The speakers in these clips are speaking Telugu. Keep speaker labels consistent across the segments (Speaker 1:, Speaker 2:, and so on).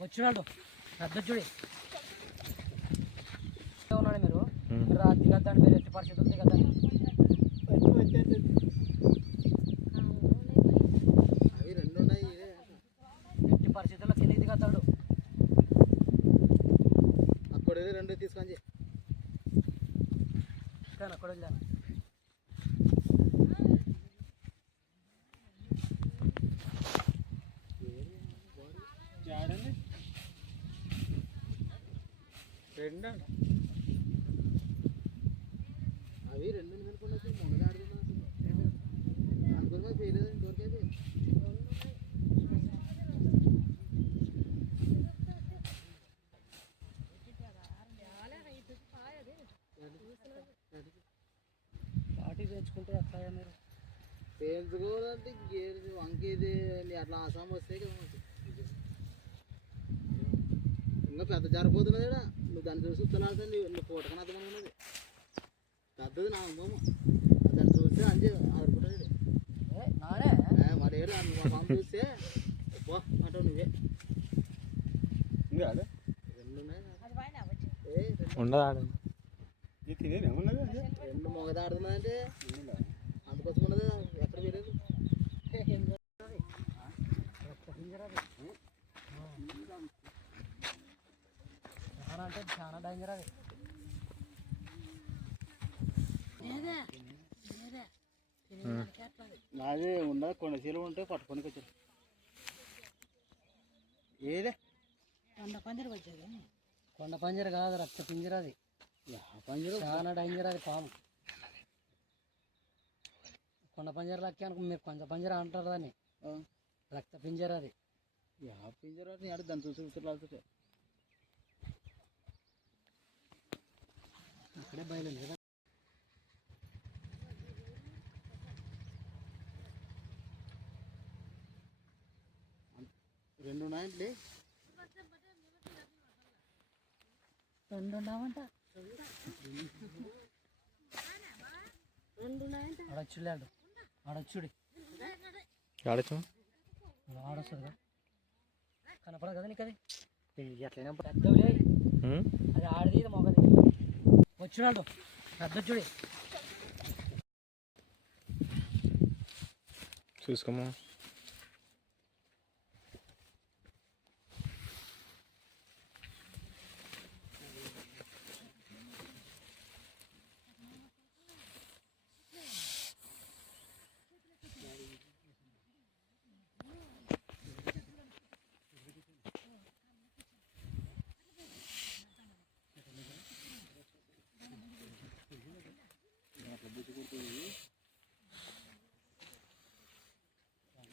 Speaker 1: వచ్చినాడు. పెద్ద చూడి ఉన్నాడు మీరు? దిగద్దండి మీరు ఎట్టి పరిస్థితులు దిగద్దండి
Speaker 2: అవి రెండు ఉన్నాయి. ఇదే.
Speaker 1: ఎట్టి పరిస్థితుల్లో కిందికి దిగద్దాడు
Speaker 2: అక్కడ రెండు తీసుకొని
Speaker 1: అక్కడ వెళ్ళాను
Speaker 2: రెండు. అవి రెండు మొదలు ఆడుతున్నా అనుకున్నా పేలేదు దొరికేది
Speaker 1: పార్టీ తెచ్చుకుంటే ఎట్లా మీరు?
Speaker 2: పేల్చుకోవాలంటే గేరు వంకేది నీ అట్లా ఆసాం వస్తే కదా మనకి. ఇంకా పెద్ద జరిపోతున్నది ఈడ. నువ్వు దాన్ని చూసి ఉత్తలాడితే నువ్వు పూటకన అర్థం ఉన్నది. పెద్దది నా అమ్మమ్మ దాన్ని చూస్తే
Speaker 1: ఏ నానే?
Speaker 2: మరి ఏడు మా పాము చూస్తే పో అంటావు నువ్వే.
Speaker 3: ఇంకా
Speaker 2: రెండు ఉన్నాయి ఏ రెండు.
Speaker 3: ఉండదా
Speaker 2: మొగది ఆడుతున్నదంటే అందుకోసం ఉన్నది ఎక్కడ వేరేది
Speaker 1: చాలా అంటే చాలా డేంజర్ అది.
Speaker 2: నాది ఉన్నది కొన్ని చీలు ఉంటే పట్టుకొని వచ్చారు ఏదే?
Speaker 1: కొండ పంజర కాదు రక్త పింజర అది.
Speaker 2: పంజరు
Speaker 1: చాలా డేంజర్ అది పాము కొండ పంజర లెక్క అనుకో మీరు కొండ పంజర అంటారు దాన్ని. రక్త పింజర అది.
Speaker 2: పింజరు నీ ఆడ దాన్ని చూసి ఉత్తరాడుతుంటే
Speaker 1: బయలుంది కదా
Speaker 2: రెండు ఉన్నాయండి
Speaker 1: రెండు ఉన్నామంట ఆడొచ్చులేడు ఆడొచ్చుడి.
Speaker 3: ఆడచ్చు.
Speaker 1: ఆడొస్తుంది కనపడదు కదా నీకు అది ఎట్లయినా పెద్దవిలే అది ఆడిది ఇది మొగది. వచ్చినాడు. పెద్ద చూడి
Speaker 3: చూసుకోమా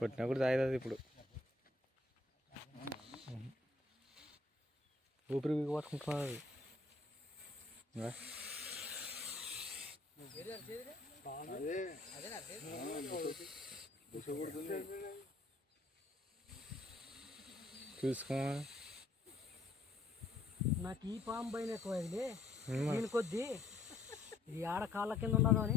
Speaker 3: కొట్టినా కూడా తాగదు ఇప్పుడు. ఊపిరి
Speaker 2: అదే
Speaker 3: చూసుకోమా
Speaker 1: నాకు ఈ పాము పైన ఎక్కువ దీని కొద్దీ ఇది ఆడ కాళ్ళ కింద ఉండదు అని.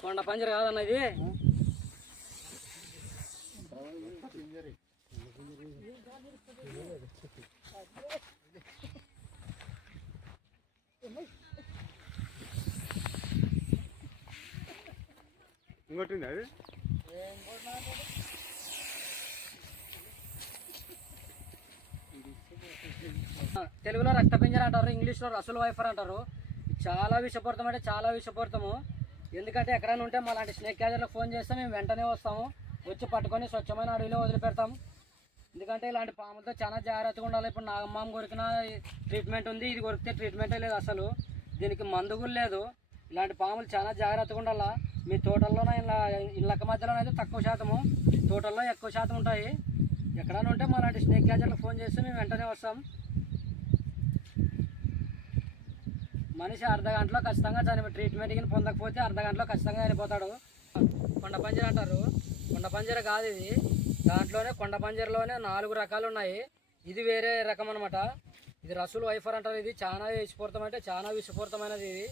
Speaker 1: కొండ పంజర కాదన్న ఇది?
Speaker 3: ఇంకోటి అది
Speaker 1: తెలుగులో రక్త పింజర అంటారు ఇంగ్లీష్లో రసులు వైఫర్ అంటారు. చాలా విషపూరితం అంటే చాలా విషపూరితము. ఎందుకంటే ఎక్కడైనా ఉంటే మా లాంటి స్నేక్ క్యాచర్లకు ఫోన్ చేస్తే మేము వెంటనే వస్తాము. వచ్చి పట్టుకొని స్వచ్ఛమైన అడవిలో వదిలిపెడతాం ఎందుకంటే ఇలాంటి పాములతో చాలా జాగ్రత్తగా ఉండాలి. ఇప్పుడు నాగమ్మ కొరికిన ట్రీట్మెంట్ ఉంది. ఇది కొరికితే ట్రీట్మెంటే లేదు అసలు. దీనికి మందు కూడా లేదు. ఇలాంటి పాములు చాలా జాగ్రత్తగా ఉండాలా? మీ తోటల్లోనే ఇలా ఇళ్ళక మధ్యలోనైతే తక్కువ శాతము. తోటల్లో ఎక్కువ శాతం ఉంటాయి. ఎక్కడైనా ఉంటే మా లాంటి స్నేక్ క్యాచర్లకు ఫోన్ చేస్తే మేము వెంటనే వస్తాం. మనిషి అర్ధ గంటలో ఖచ్చితంగా చనిపో ట్రీట్మెంట్ కింద పొందకపోతే అర్ధ గంటలో ఖచ్చితంగా చనిపోతాడు. కొండ పంజర అంటారు. కొండ పంజర కాదు ఇది. దాంట్లోనే కొండ పంజరలోనే నాలుగు రకాలు ఉన్నాయి. ఇది వేరే రకం అనమాట ఇది రసూల్ వైఫర్ అంటారు. ఇది చాలా విషపూరితం అంటే చాలా విషపూరితమైనది ఇది.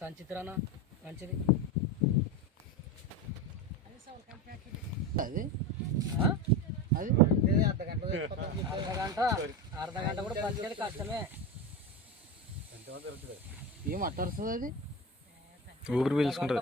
Speaker 1: సంచిత్రాన మంచిది.
Speaker 2: అది? అది? అర్ధ
Speaker 1: గంట అర్ధ గంట కూడా బతికేది కష్టమే.
Speaker 2: ఏం అట్ట వస్తుంది అది?
Speaker 3: ఊపిరి పీల్చుకుంటుంది.